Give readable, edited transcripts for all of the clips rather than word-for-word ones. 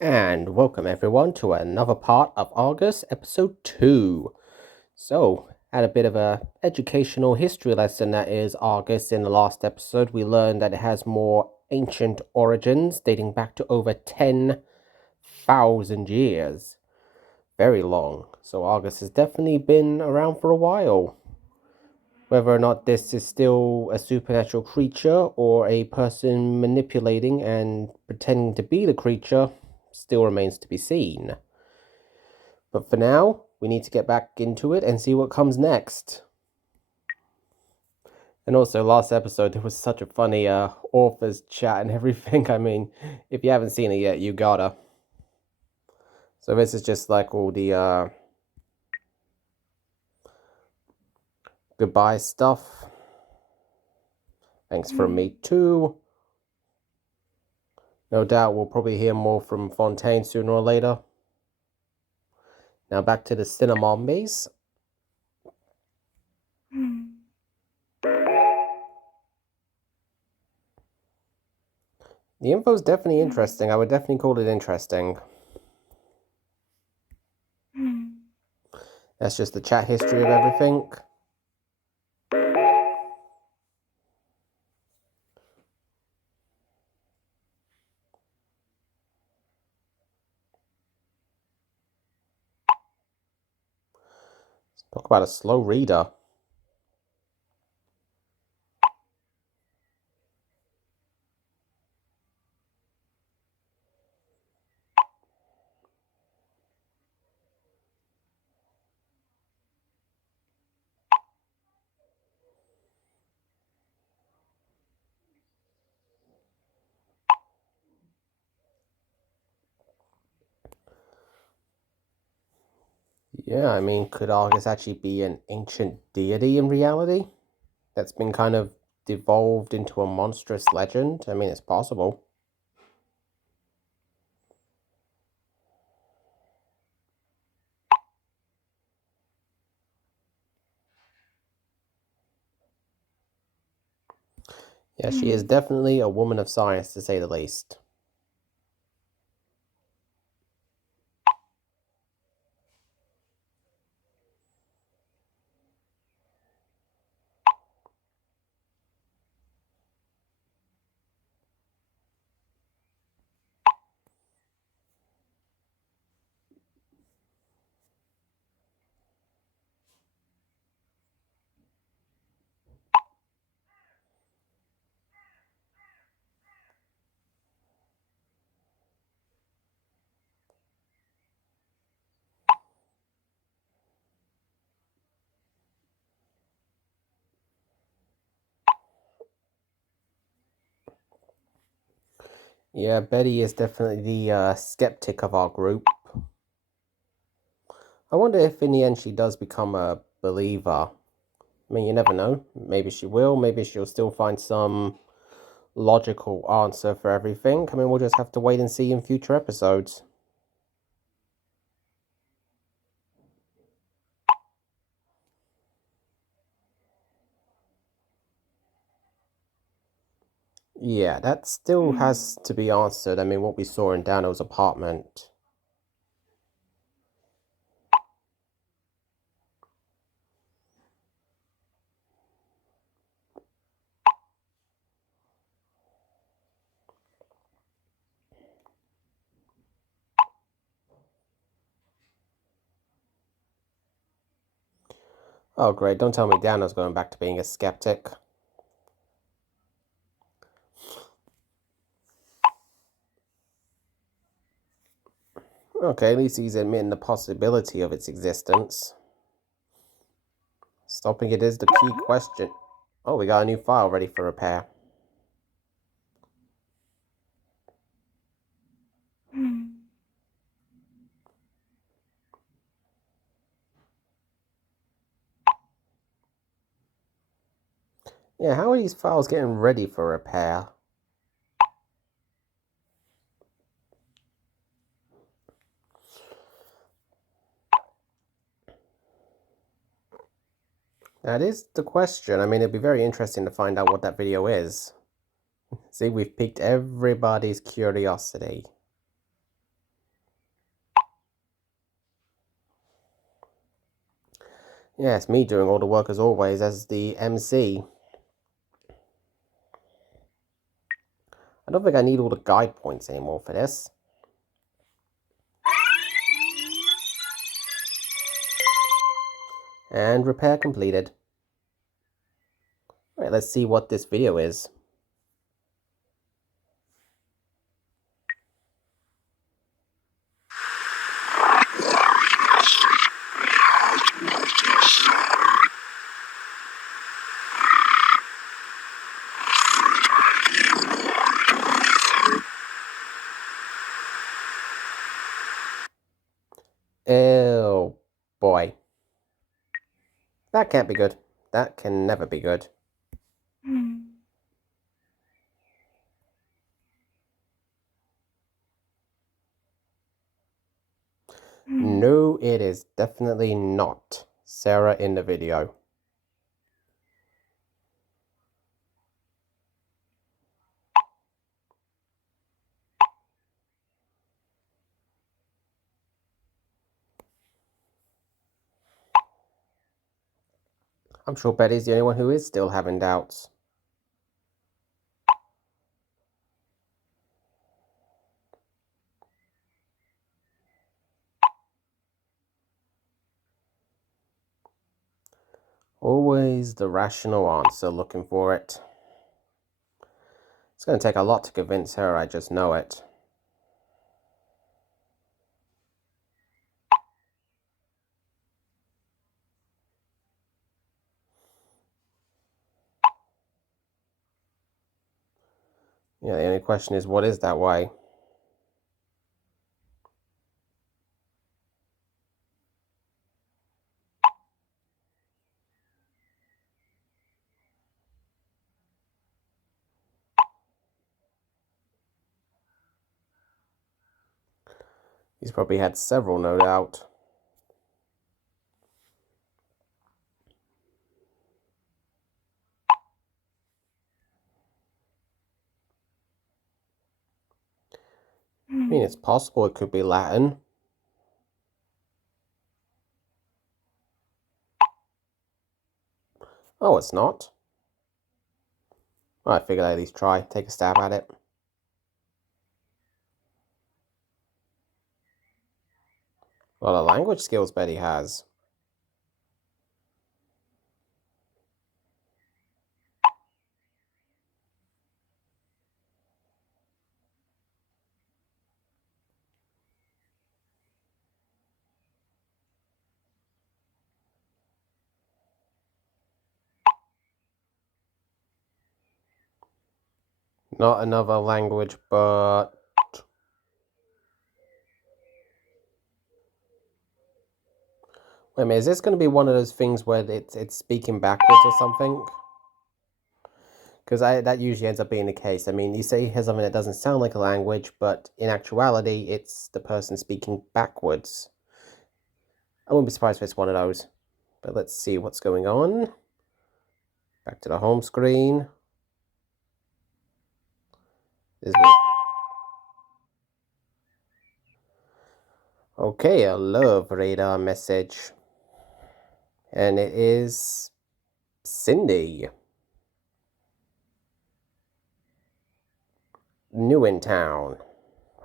And welcome everyone to another part of ARGUS episode 2. So, had a bit of a educational history lesson that is ARGUS. In the last episode, we learned that it has more ancient origins dating back to over 10,000 years. Very long. So ARGUS has definitely been around for a while. Whether or not this is still a supernatural creature or a person manipulating and pretending to be the creature still remains to be seen. But for now, we need to get back into it and see what comes next. And also, last episode, there was such a funny authors chat and everything. I mean, if you haven't seen it yet, you gotta. So this is just like all the goodbye stuff. Thanks from me too. No doubt we'll probably hear more from Fontaine sooner or later. Now back to the cinnamon base. The info's definitely interesting. I would definitely call it interesting. That's just the chat history of everything. Talk about a slow reader. Yeah, I mean, could Argus actually be an ancient deity in reality? That's been kind of devolved into a monstrous legend? I mean, it's possible. Yeah, she is definitely a woman of science, to say the least. Yeah, Betty is definitely the skeptic of our group. I wonder if in the end she does become a believer. I mean, you never know. Maybe she will. Maybe she'll still find some logical answer for everything. I mean, we'll just have to wait and see in future episodes. Yeah, that still has to be answered. I mean, what we saw in Dano's apartment. Oh, great. Don't tell me Dano's going back to being a skeptic. Okay, at least he's admitting the possibility of its existence. Stopping it is the key question. Oh, we got a new file ready for repair. Yeah, how are these files getting ready for repair? That is the question. I mean, it'd be very interesting to find out what that video is. See, we've piqued everybody's curiosity. Yeah, it's me doing all the work as always as the MC. I don't think I need all the guide points anymore for this. And repair completed. Alright, let's see what this video is. Oh boy. That can't be good. That can never be good. No, it is definitely not Sarah in the video. I'm sure Betty's the only one who is still having doubts. Always the rational answer, looking for it. It's going to take a lot to convince her, I just know it. Yeah, the only question is, what is that way? He's probably had several, no doubt. I mean, it's possible it could be Latin. Oh, it's not. Well, I figured I'd at least try, take a stab at it. Well, the language skills Betty has. Not another language, but... Wait a minute, is this going to be one of those things where it's speaking backwards or something? Because that usually ends up being the case. I mean, you say you hear something that doesn't sound like a language, but in actuality, it's the person speaking backwards. I wouldn't be surprised if it's one of those. But let's see what's going on. Back to the home screen. This is okay, a love radar message. And it is Cindy. New in town.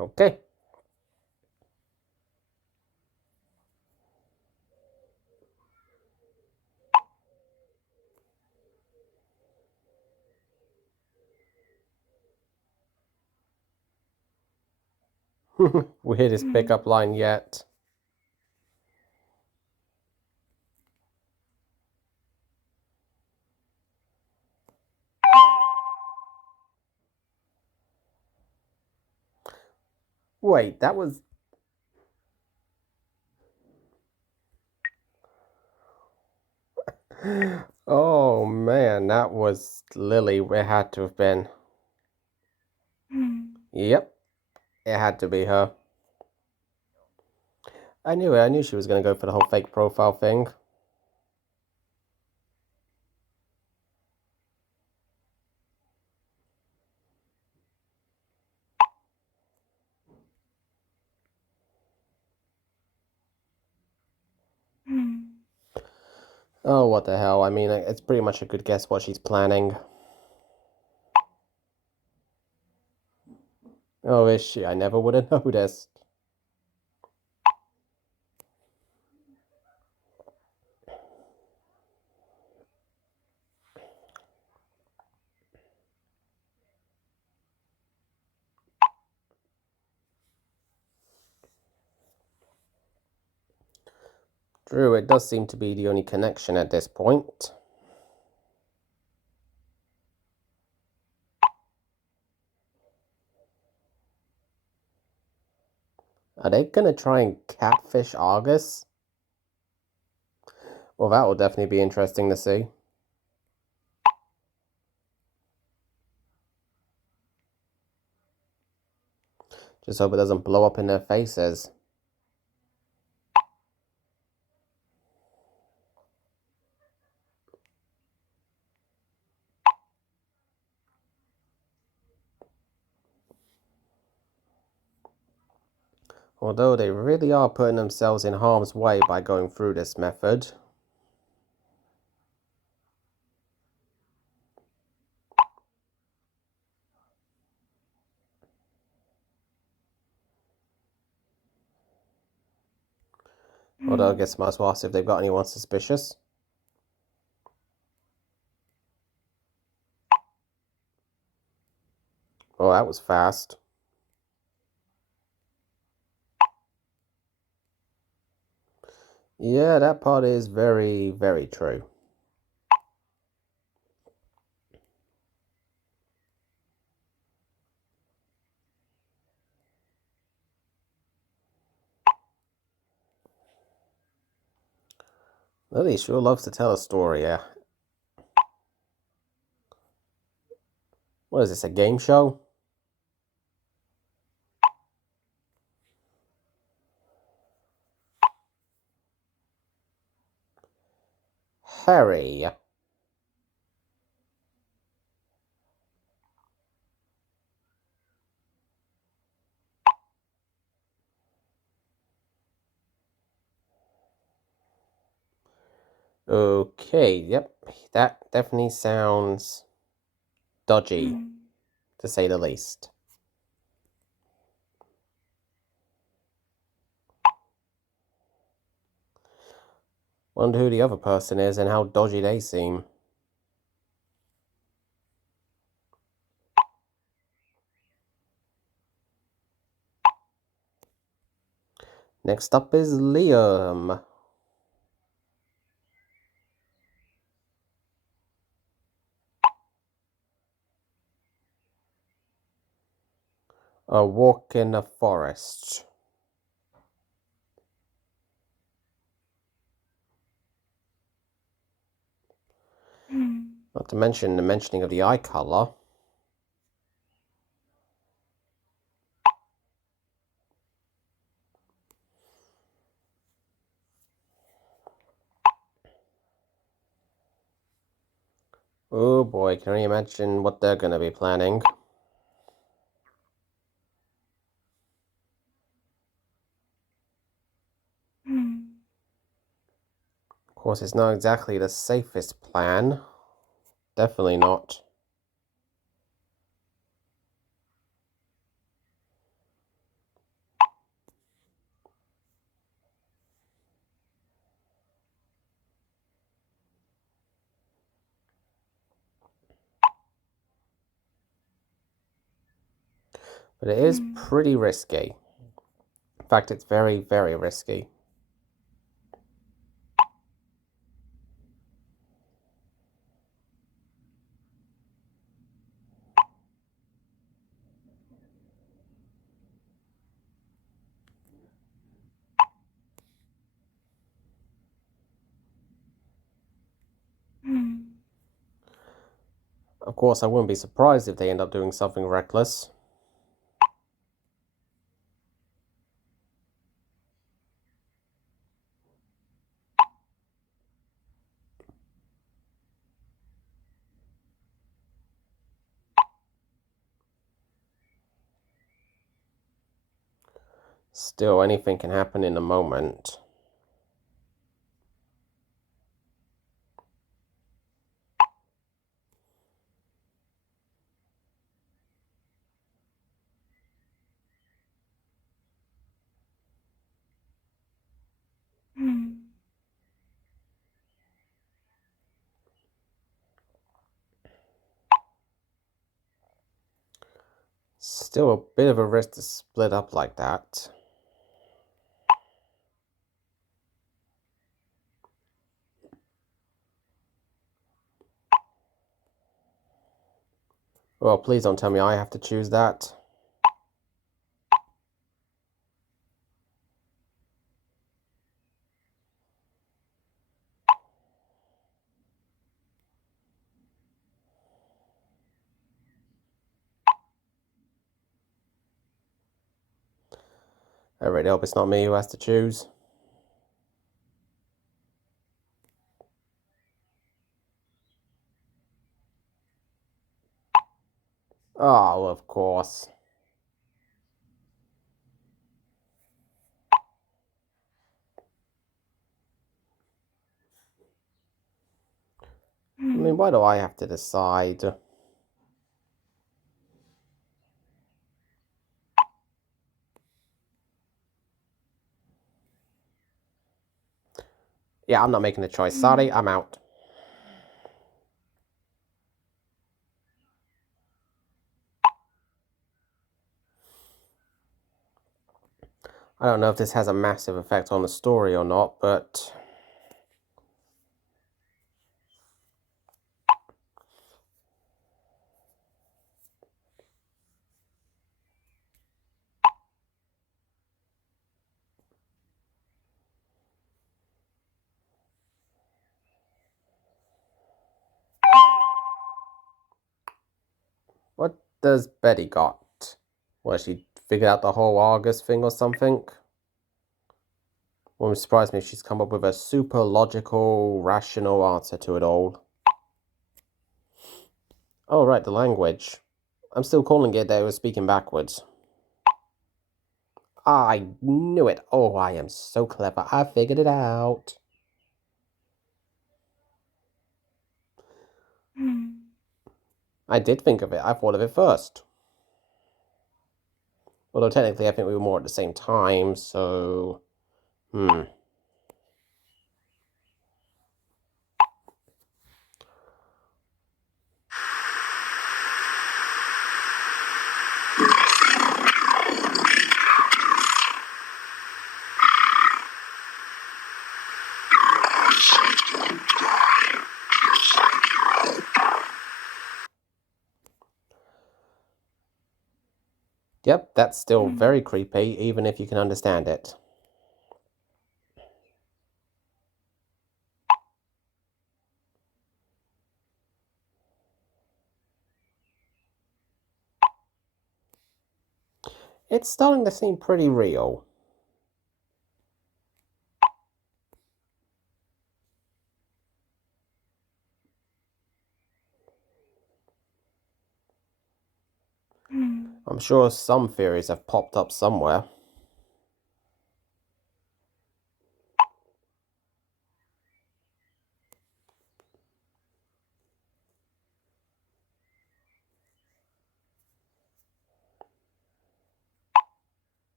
Okay. Weirdest pickup line yet. Wait, that was... Oh man, that was Lily. It had to have been. Yep, it had to be her. I knew it. I knew she was going to go for the whole fake profile thing. Oh, what the hell. I mean, it's pretty much a good guess what she's planning. Oh, is she? I never would have noticed. True, it does seem to be the only connection at this point. Are they gonna try and catfish Argus? Well, that will definitely be interesting to see. Just hope it doesn't blow up in their faces. Although they really are putting themselves in harm's way by going through this method. Although I guess I might as well ask if they've got anyone suspicious. Oh, that was fast. Yeah, that part is very, very true. Lily sure loves to tell a story, yeah. What is this, a game show? Harry. Okay, yep, that definitely sounds dodgy, to say the least. Wonder who the other person is and how dodgy they seem. Next up is Liam. A walk in the forest. Not to mention the mentioning of the eye color. Oh boy, can you imagine what they're going to be planning? Of course, it's not exactly the safest plan. Definitely not. But it is pretty risky. In fact, it's very, very risky. Of course, I wouldn't be surprised if they end up doing something reckless. Still, anything can happen in a moment. Still a bit of a risk to split up like that. Well, please don't tell me I have to choose that. I really hope it's not me who has to choose. Oh, of course. I mean, why do I have to decide? Yeah, I'm not making a choice. Sorry, I'm out. I don't know if this has a massive effect on the story or not, but... What does Betty got? Well, she figured out the whole Argus thing or something? Wouldn't surprise me if she's come up with a super logical, rational answer to it all. Oh, right, the language. I'm still calling it that it was speaking backwards. I knew it. Oh, I am so clever. I figured it out. I did think of it. I thought of it first. Although technically I think we were more at the same time, so... Yep, that's still very creepy, even if you can understand it. It's starting to seem pretty real. I'm sure some theories have popped up somewhere.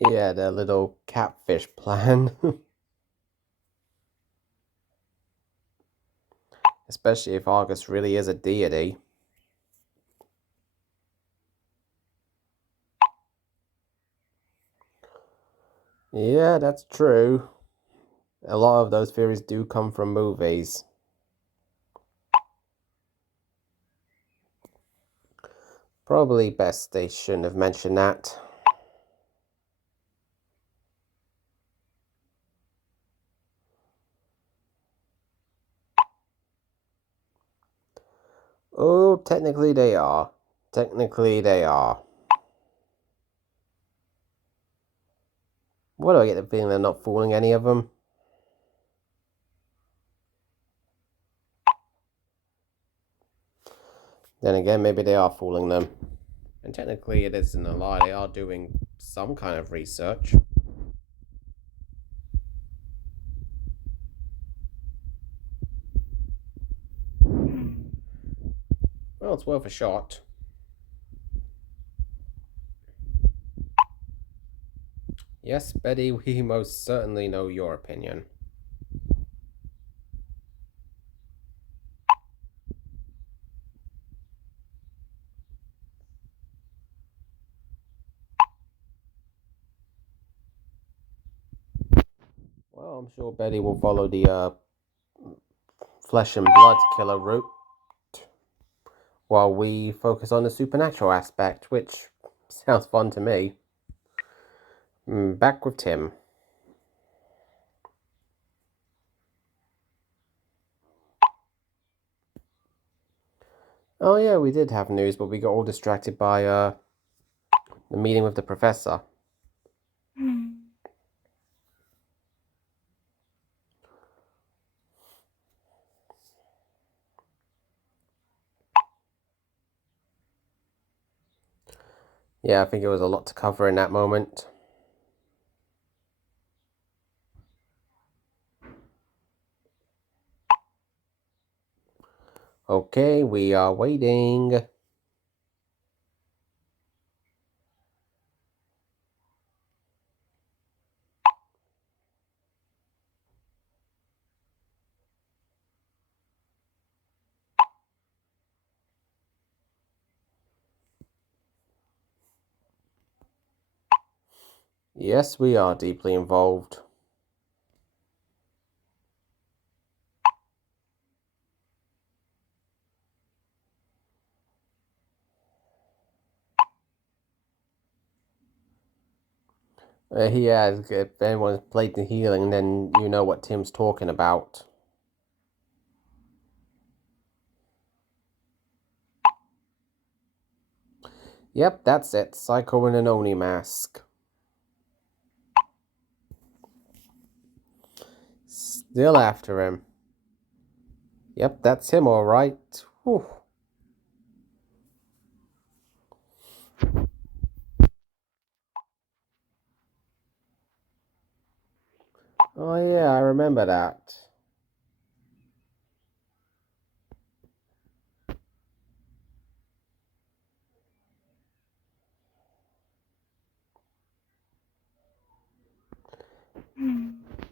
Yeah, their little catfish plan. Especially if Argus really is a deity. Yeah, that's true. A lot of those theories do come from movies. Probably best they shouldn't have mentioned that. Oh, technically they are. Technically they are. Why do I get the feeling they're not fooling any of them? Then again, maybe they are fooling them. And technically it isn't a lie, they are doing some kind of research. Well, it's worth a shot. Yes, Betty, we most certainly know your opinion. Well, I'm sure Betty will follow the flesh and blood killer route while we focus on the supernatural aspect, which sounds fun to me. Back with Tim. Oh yeah, we did have news, but we got all distracted by the meeting with the professor. Yeah, I think it was a lot to cover in that moment. Okay, we are waiting. Yes, we are deeply involved. He has. If anyone's played the healing, then you know what Tim's talking about. Yep, that's it. Psycho in an Oni mask. Still after him. Yep, that's him, alright. Whew. Oh yeah, I remember that.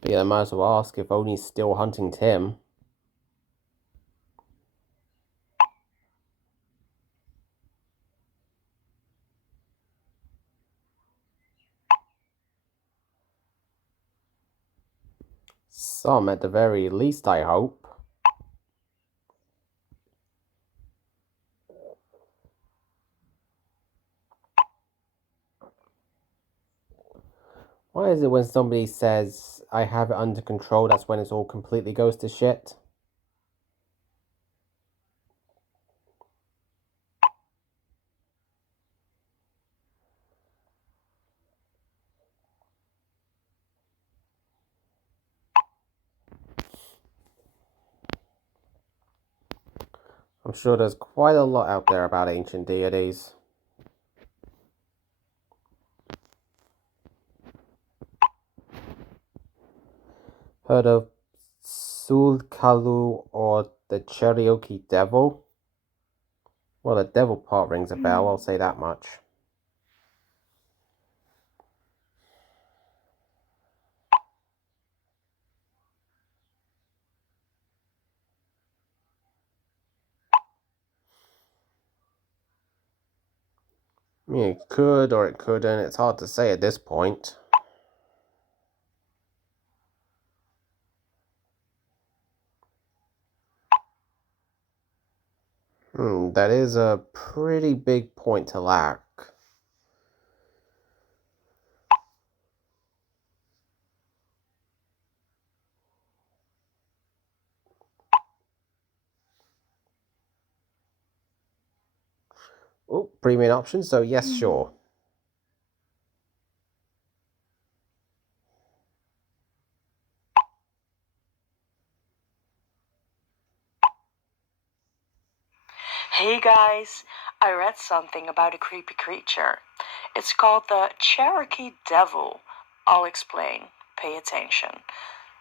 But yeah, I might as well ask if Oni's still hunting Tim. Some, at the very least, I hope. Why is it when somebody says, I have it under control, that's when it all completely goes to shit? I'm sure there's quite a lot out there about ancient deities. Heard of Sulkalu or the Cherokee devil? Well, the devil part rings a bell, I'll say that much. I mean, it could or it couldn't, it's hard to say at this point. That is a pretty big point to lack. Oh, premium option, so yes, sure. Hey guys, I read something about a creepy creature. It's called the Cherokee Devil. I'll explain. Pay attention.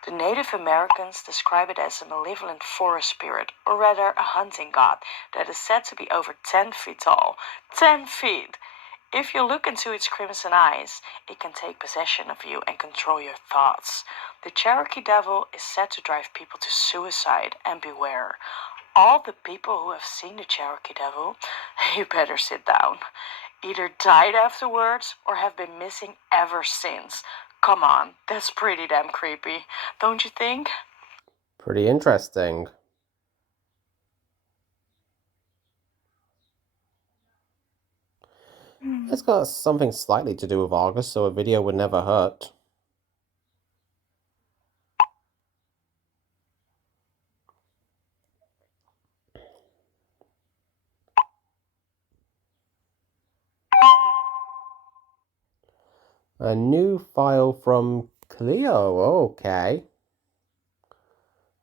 The Native Americans describe it as a malevolent forest spirit, or rather a hunting god, that is said to be over 10 feet tall. 10 feet! If you look into its crimson eyes, it can take possession of you and control your thoughts. The Cherokee Devil is said to drive people to suicide, and beware. All the people who have seen the Cherokee Devil, you better sit down, either died afterwards or have been missing ever since. Come on, that's pretty damn creepy, don't you think? Pretty interesting. It's got something slightly to do with Argus, so a video would never hurt. A new file from Cleo. Okay.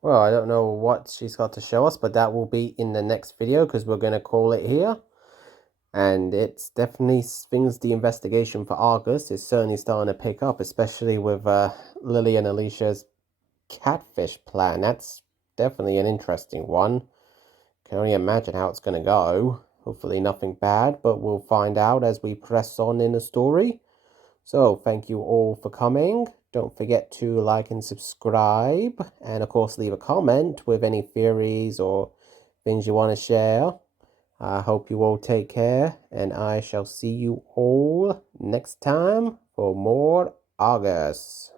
Well, I don't know what she's got to show us, but that will be in the next video because we're going to call it here. And it's definitely things, the investigation for Argus is certainly starting to pick up, especially with Lily and Alicia's catfish plan. That's definitely an interesting one. Can only imagine how it's going to go. Hopefully nothing bad, but we'll find out as we press on in the story. So thank you all for coming. Don't forget to like and subscribe, and of course leave a comment with any theories or things you want to share. I hope you all take care, and I shall see you all next time for more Argus.